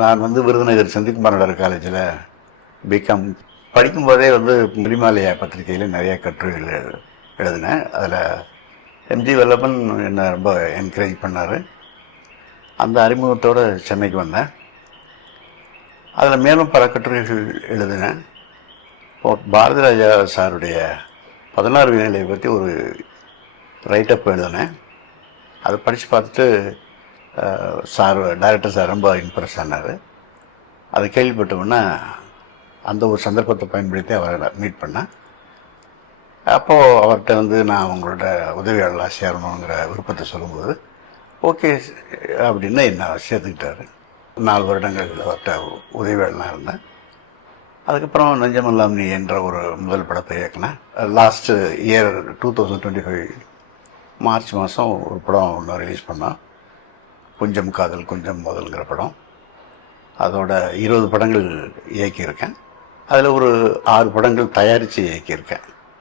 நான் வந்து விருதுநகர் செந்தில்குமார் காலேஜில் பிகாம் படிக்கும்போதே வந்து மணிமாலையா பத்திரிகையில் நிறைய கட்டுரைகள் எழுதினேன். அதில் எம்ஜி வல்லபன் என்னை ரொம்ப என்கரேஜ் பண்ணார். அந்த அறிமுகத்தோடு சென்னைக்கு வந்தேன். அதில் மேலும் பல கட்டுரைகள் எழுதினேன். பாரதி ராஜா சாருடைய 16 விதிகளை பற்றி ஒரு ரைட்டப் எழுதினேன். அதை படித்து பார்த்துட்டு டைரக்டர் சார் ரொம்ப இம்ப்ரெஸ் ஆனார். அதை கேள்விப்பட்டோன்னா அந்த ஒரு சந்தர்ப்பத்தை பயன்படுத்தி அவரை மீட் பண்ணேன். அப்போது அவர்கிட்ட வந்து நான் அவங்களோட உதவியாளராக சேரணுங்கிற விருப்பத்தை சொல்லும்போது ஓகே அப்படின்னு என்னை சேர்த்துக்கிட்டாரு. 4 வருடங்கள் அவர்கிட்ட உதவியாளனாக இருந்தேன். அதுக்கப்புறம் நெஞ்சமெல்லாம் நீ என்ற ஒரு முதல் படத்தை இயக்கினேன். லாஸ்ட்டு இயர் 2025 மார்ச் மாதம் ஒரு படம் ஒன்று ரிலீஸ் பண்ணோம். கொஞ்சம் காதல் கொஞ்சம் மோதல்ங்கிற படம். அதோட 20 படங்கள் இயக்கியிருக்கேன். அதில் ஒரு 6 படங்கள் தயாரித்து இயக்கியிருக்கேன்.